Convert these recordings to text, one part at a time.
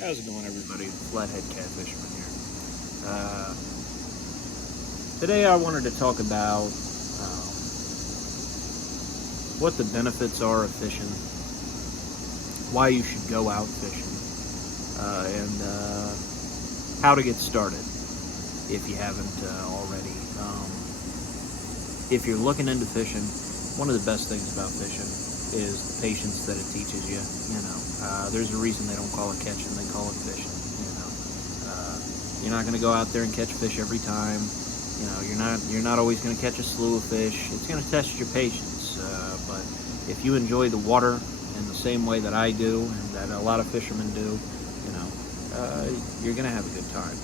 How's it going, everybody? Flathead Catfisherman here. Today I wanted to talk about what the benefits are of fishing, why you should go out fishing, and how to get started if you haven't already. If you're looking into fishing, one of the best things about fishing is the patience that it teaches you. There's a reason they don't call it catching; they call it fishing. You're not going to go out there and catch fish every time. You're not always going to catch a slew of fish. It's going to test your patience. But if you enjoy the water in the same way that I do, and that a lot of fishermen do, you're going to have a good time.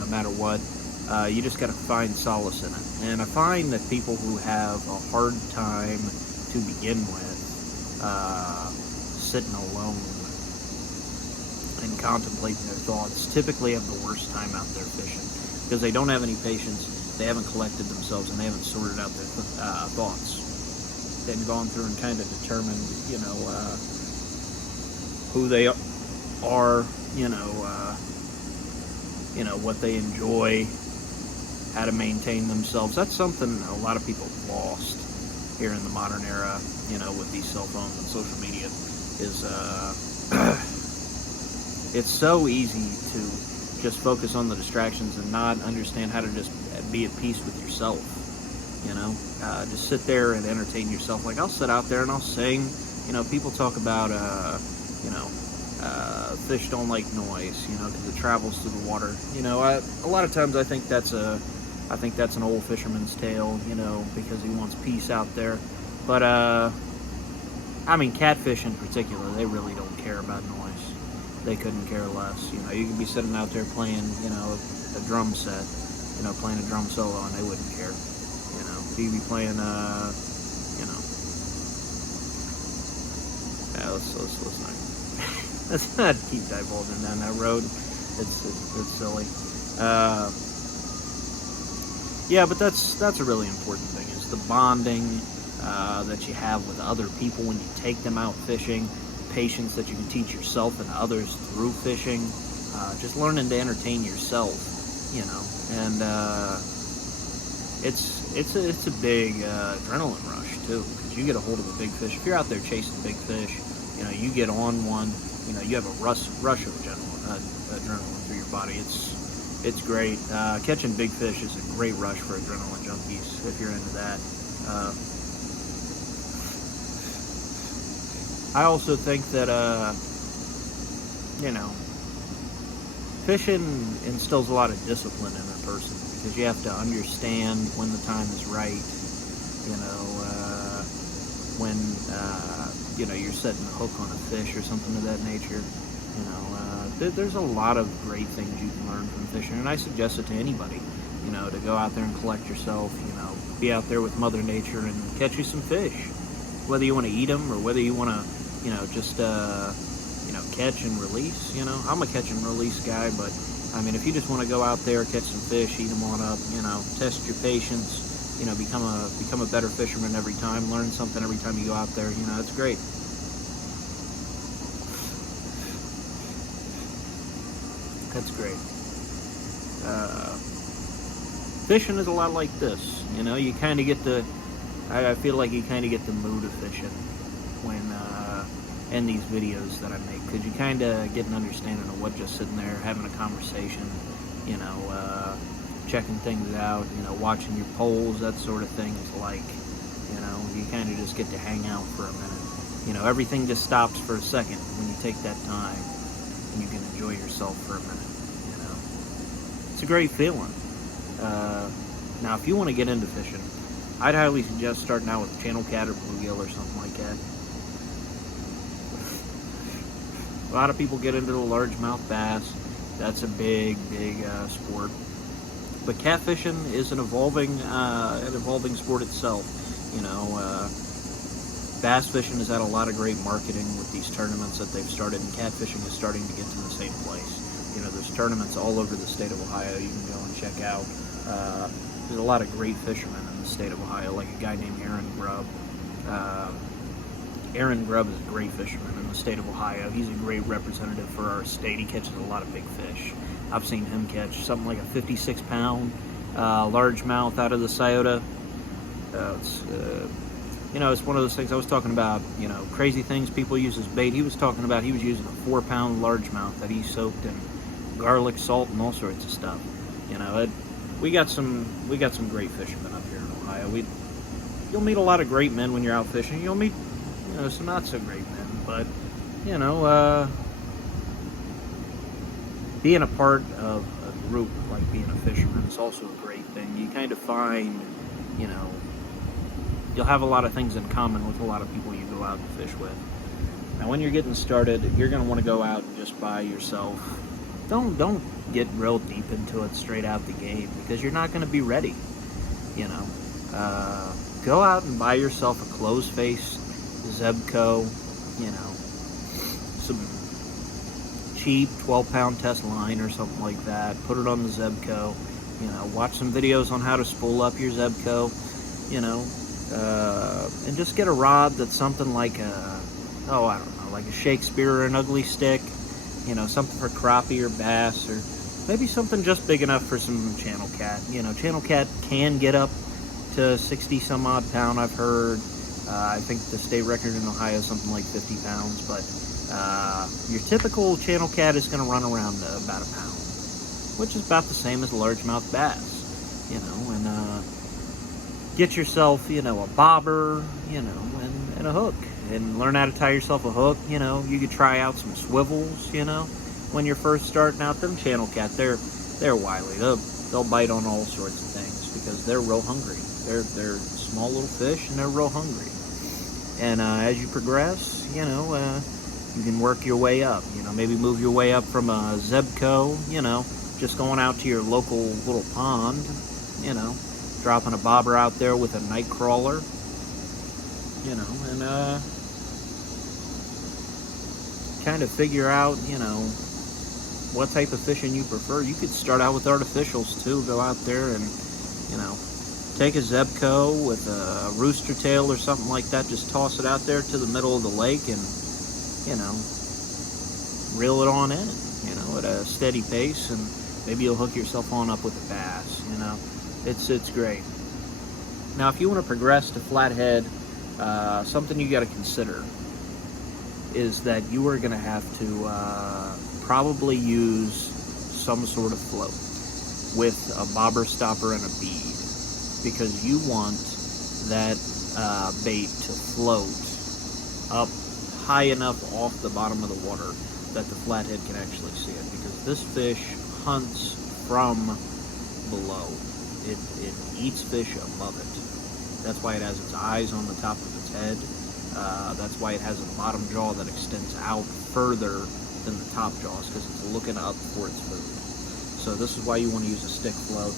No matter what, you just got to find solace in it. And I find that people who have a hard time to begin with, sitting alone and contemplating their thoughts, typically have the worst time out there fishing because they don't have any patience, they haven't collected themselves, and they haven't sorted out their thoughts. They've gone through and kind of determined, who they are, what they enjoy, how to maintain themselves. That's something a lot of people have lost here in the modern era, with these cell phones and social media, is it's so easy to just focus on the distractions and not understand how to just be at peace with yourself. Just sit there and entertain yourself. Like, I'll sit out there and I'll sing. People talk about fish don't like noise, because it travels through the water. A lot of times I think that's an old fisherman's tale, because he wants peace out there. But catfish in particular, they really don't care about noise. They couldn't care less. You could be sitting out there playing, a drum set, playing a drum solo, and they wouldn't care. You'd be playing, let's not keep divulging down that road. It's silly. But that's a really important thing, is the bonding that you have with other people when you take them out fishing, patience that you can teach yourself and others through fishing, just learning to entertain yourself, and it's a big adrenaline rush too, because you get a hold of a big fish. If you're out there chasing big fish, you get on one, you have a rush of adrenaline through your body. It's great. Catching big fish is a great rush for adrenaline junkies if you're into that. I also think that, fishing instills a lot of discipline in a person, because you have to understand when the time is right, when, you're setting a hook on a fish or something of that nature. There's a lot of great things you can learn from fishing, and I suggest it to anybody, to go out there and collect yourself, be out there with Mother Nature and catch you some fish. Whether you want to eat them or whether you want to, just, catch and release, I'm a catch and release guy, but, if you just want to go out there, catch some fish, eat them on up, test your patience, become a better fisherman every time, learn something every time you go out there, it's great. That's great. Fishing is a lot like this, you kind of get I feel like you kind of get the mood of fishing when, in these videos that I make, because you kind of get an understanding of what just sitting there, having a conversation, checking things out, watching your poles, that sort of thing is like, you kind of just get to hang out for a minute. Everything just stops for a second when you take that time and you can enjoy yourself for a minute. It's a great feeling. Now, if you want to get into fishing, I'd highly suggest starting out with channel cat or bluegill or something like that. A lot of people get into the largemouth bass. That's a big sport. But catfishing is an evolving sport itself. Bass fishing has had a lot of great marketing with these tournaments that they've started, and catfishing is starting to get to the same place. There's tournaments all over the state of Ohio you can go and check out. There's a lot of great fishermen in the state of Ohio, like a guy named Aaron Grubb. Aaron Grubb is a great fisherman in the state of Ohio. He's a great representative for our state. He catches a lot of big fish. I've seen him catch something like a 56-pound largemouth out of the Scioto. It's one of those things I was talking about, crazy things people use as bait. He was talking about he was using a 4-pound largemouth that he soaked in garlic, salt, and all sorts of stuff. We got some great fishermen up here in Ohio. You'll meet a lot of great men when you're out fishing. You'll meet, some not so great men, but, being a part of a group like being a fisherman is also a great thing. You kind of find, you'll have a lot of things in common with a lot of people you go out and fish with. Now, when you're getting started, you're going to want to go out just by yourself. Don't get real deep into it straight out the gate, because you're not going to be ready. Go out and buy yourself a closed-face Zebco, some cheap 12-pound test line or something like that. Put it on the Zebco. Watch some videos on how to spool up your Zebco. And just get a rod that's something like like a Shakespeare or an Ugly Stick. Something for crappie or bass, or maybe something just big enough for some channel cat. Channel cat can get up to 60 some odd pound, I've heard. I think the state record in Ohio is something like 50 pounds, but your typical channel cat is going to run around about a pound, which is about the same as a largemouth bass. And get yourself, a bobber, and a hook, and learn how to tie yourself a hook. You could try out some swivels, when you're first starting out. Them channel cat, they're wily. They'll bite on all sorts of things because they're real hungry. They're small little fish, and they're real hungry. And as you progress, you can work your way up. Maybe move your way up from a Zebco, just going out to your local little pond, dropping a bobber out there with a night crawler, and kind of figure out, what type of fishing you prefer. You could start out with artificials too. Go out there and, take a Zebco with a rooster tail or something like that. Just toss it out there to the middle of the lake and, reel it on in, at a steady pace, and maybe you'll hook yourself on up with a bass. It's great. Now, if you want to progress to flathead, something you got to consider is that you are going to have to probably use some sort of float with a bobber stopper and a bead, because you want that bait to float up high enough off the bottom of the water that the flathead can actually see it, because this fish hunts from below. It eats fish above it. That's why it has its eyes on the top of its head. That's why it has a bottom jaw that extends out further than the top jaws, because it's looking up for its food. So this is why you want to use a stick float.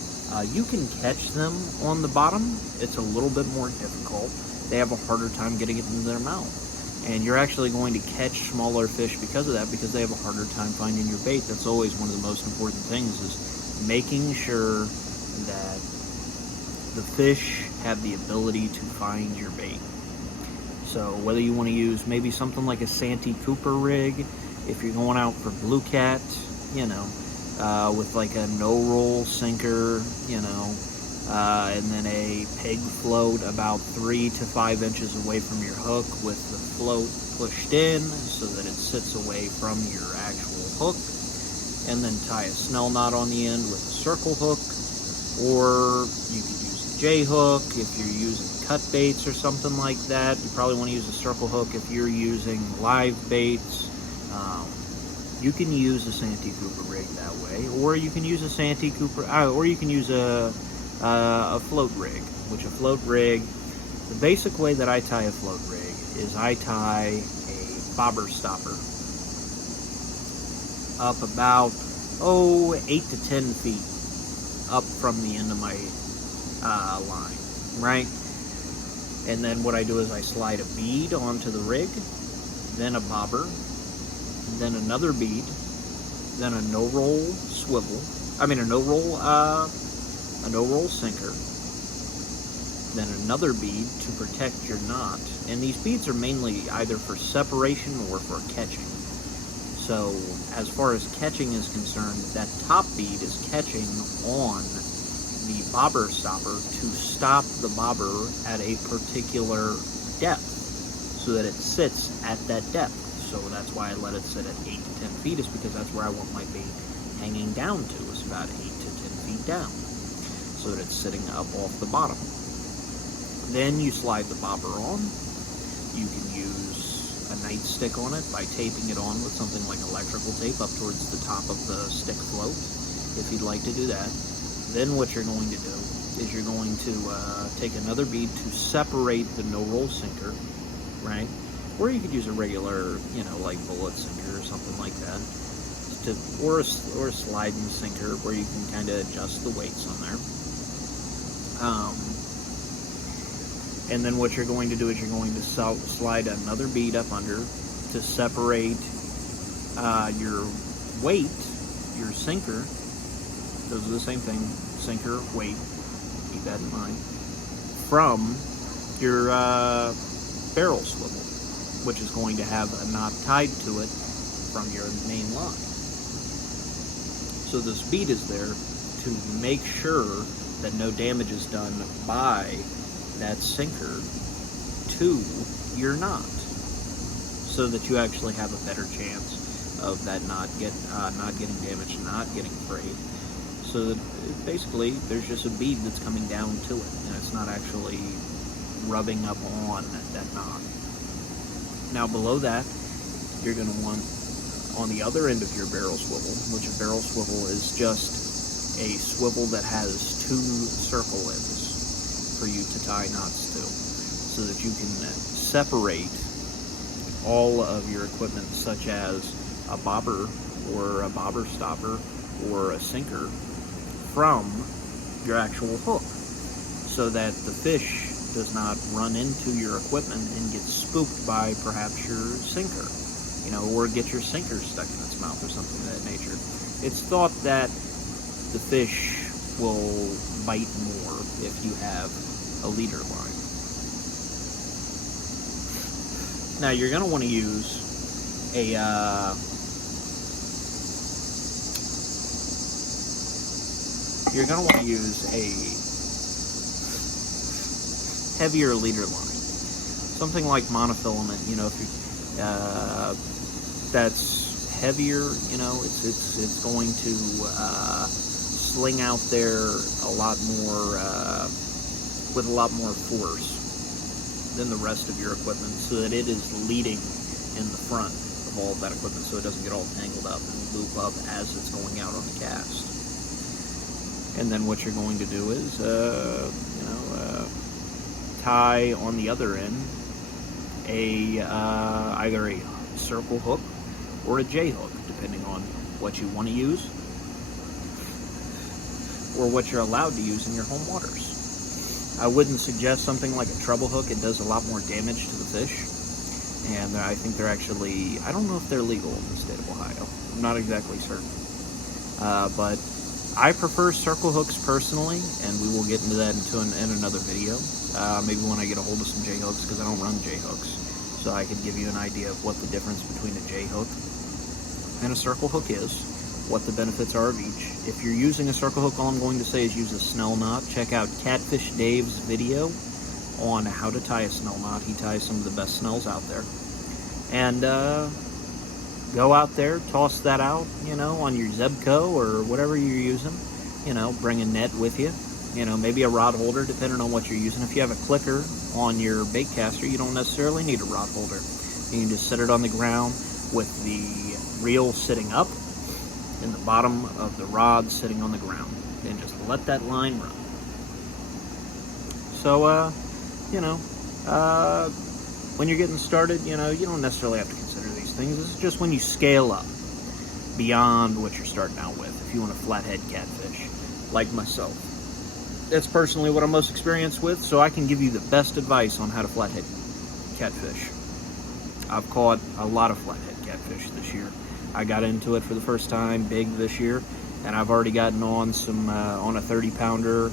You can catch them on the bottom. It's a little bit more difficult. They have a harder time getting it into their mouth. And you're actually going to catch smaller fish because of that, because they have a harder time finding your bait. That's always one of the most important things, is making sure that the fish have the ability to find your bait. So whether you want to use maybe something like a Santee Cooper rig, if you're going out for blue cat, with like a no-roll sinker, and then a peg float about 3 to 5 inches away from your hook, with the float pushed in so that it sits away from your actual hook, and then tie a snell knot on the end with a circle hook, or you could use a J hook if you're using cut baits or something like that. You probably want to use a circle hook if you're using live baits. You can use a Santee Cooper rig that way, or you can use a Santee Cooper, or you can use a float rig. Which a float rig, the basic way that I tie a float rig is I tie a bobber stopper up about 8 to 10 feet up from the end of my line, right? And then what I do is I slide a bead onto the rig, then a bobber, then another bead, then a no-roll swivel. A no-roll sinker, then another bead to protect your knot. And these beads are mainly either for separation or for catching. So as far as catching is concerned, that top bead is catching on the bobber stopper to stop the bobber at a particular depth, so that it sits at that depth. So that's why I let it sit at 8 to 10 feet, is because that's where I want my bait hanging down to, is about 8 to 10 feet down, so that it's sitting up off the bottom. Then you slide the bobber on. You can use a nightstick on it by taping it on with something like electrical tape up towards the top of the stick float, if you'd like to do that. Then what you're going to do is you're going to take another bead to separate the no-roll sinker, right? Or you could use a regular, like bullet sinker or something like that, or a sliding sinker where you can kind of adjust the weights on there. And then what you're going to do is you're going to slide another bead up under to separate your weight, your sinker. Those are the same thing, sinker, weight, keep that in mind, from your barrel swivel, which is going to have a knot tied to it from your main line. So this bead is there to make sure that no damage is done by that sinker to your knot, so that you actually have a better chance of that knot not getting damaged, not getting frayed. So that basically there's just a bead that's coming down to it, and it's not actually rubbing up on that knot. Now below that, you're going to want, on the other end of your barrel swivel, which a barrel swivel is just a swivel that has 2 circle ends for you to tie knots to, so that you can separate all of your equipment, such as a bobber or a bobber stopper or a sinker, from your actual hook, so that the fish does not run into your equipment and get spooked by perhaps your sinker, or get your sinker stuck in its mouth or something of that nature. It's thought that the fish will bite more if you have a leader line. Now you're going to want to use a heavier leader line, something like monofilament. If you that's heavier, it's going to sling out there a lot more with a lot more force than the rest of your equipment, so that it is leading in the front of all of that equipment, so it doesn't get all tangled up and loop up as it's going out on the cast. And then what you're going to do is tie on the other end either a circle hook or a J hook, depending on what you want to use or what you're allowed to use in your home waters. I wouldn't suggest something like a treble hook. It does a lot more damage to the fish, and I think they're actually, I don't know if they're legal in the state of Ohio. I'm not exactly certain, but I prefer circle hooks personally, and we will get into that in another video. Maybe when I get a hold of some J hooks, because I don't run J hooks, so I could give you an idea of what the difference between a J hook and a circle hook is, what the benefits are of each. If you're using a circle hook, all I'm going to say is use a snell knot. Check out Catfish Dave's video on how to tie a snell knot. He ties some of the best snells out there. And go out there, toss that out, on your Zebco or whatever you're using. Bring a net with you. Maybe a rod holder, depending on what you're using. If you have a clicker on your bait caster, you don't necessarily need a rod holder. You can just set it on the ground with the reel sitting up and the bottom of the rod sitting on the ground, and just let that line run. So, when you're getting started, you don't necessarily have to consider these things. This is just when you scale up beyond what you're starting out with. If you want a flathead catfish, like myself, that's personally what I'm most experienced with, so I can give you the best advice on how to flathead catfish. I've caught a lot of flathead catfish this year. I got into it for the first time big this year, and I've already gotten on some on a 30-pounder,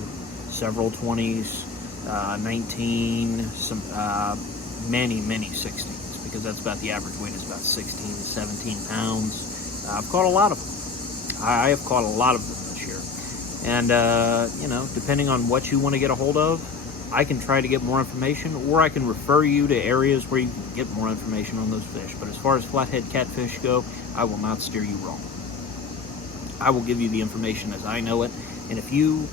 several 20s, 19, some many 16s, because that's about the average weight is about 16 to 17 pounds. I've caught a lot of them. I have caught a lot of them this year. And, depending on what you want to get a hold of, I can try to get more information, or I can refer you to areas where you can get more information on those fish. But as far as flathead catfish go, I will not steer you wrong. I will give you the information as I know it. And if you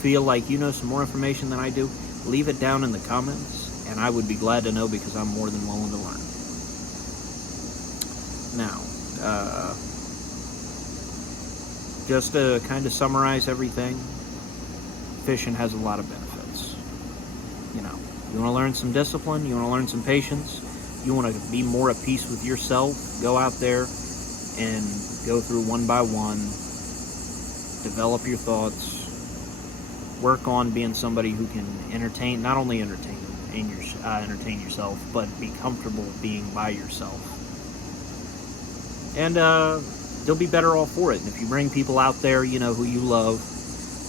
feel like you know some more information than I do, leave it down in the comments, and I would be glad to know, because I'm more than willing to learn. Now, just to kind of summarize everything, fishing has a lot of benefits. You want to learn some discipline, you want to learn some patience, you want to be more at peace with yourself, go out there and go through one by one, develop your thoughts, work on being somebody who can not only entertain yourself, but be comfortable being by yourself. And they'll be better off for it. And if you bring people out there, who you love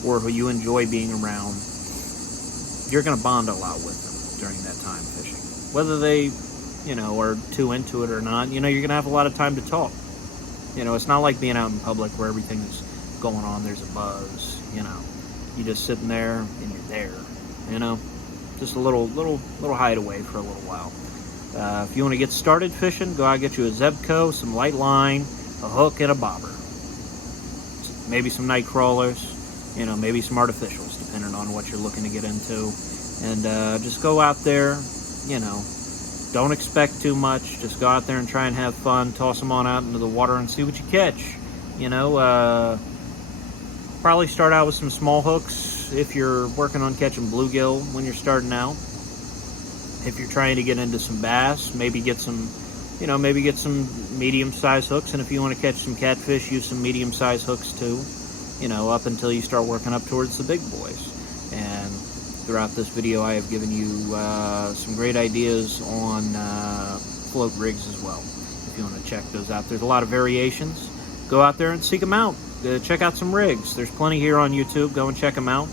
or who you enjoy being around, you're going to bond a lot with them during that time fishing. Whether they, are too into it or not, you're going to have a lot of time to talk. It's not like being out in public where everything's going on, there's a buzz, you're just sitting there and you're there, just a little hideaway for a little while. If you want to get started fishing, go out, get you a Zebco, some light line, a hook, and a bobber. Maybe some night crawlers, maybe some artificials, depending on what you're looking to get into. And just go out there, don't expect too much. Just go out there and try and have fun. Toss them on out into the water and see what you catch. Probably start out with some small hooks if you're working on catching bluegill when you're starting out. If you're trying to get into some bass, maybe get some medium-sized hooks. And if you want to catch some catfish, use some medium-sized hooks too, up until you start working up towards the big boys. And throughout this video, I have given you some great ideas on float rigs as well. If you want to check those out, there's a lot of variations. Go out there and seek them out. Check out some rigs. There's plenty here on YouTube. Go and check them out.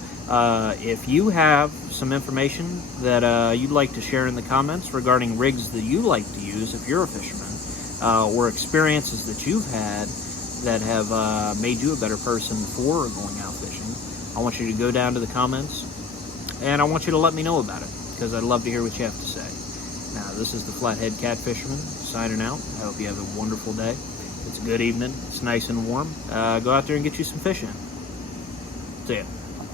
If you have some information that you'd like to share in the comments regarding rigs that you like to use if you're a fisherman, or experiences that you've had that have made you a better person for going out fishing, I want you to go down to the comments, and I want you to let me know about it, because I'd love to hear what you have to say. Now, this is the Flathead Catfisherman signing out. I hope you have a wonderful day. It's a good evening. It's nice and warm. Go out there and get you some fish in. See ya.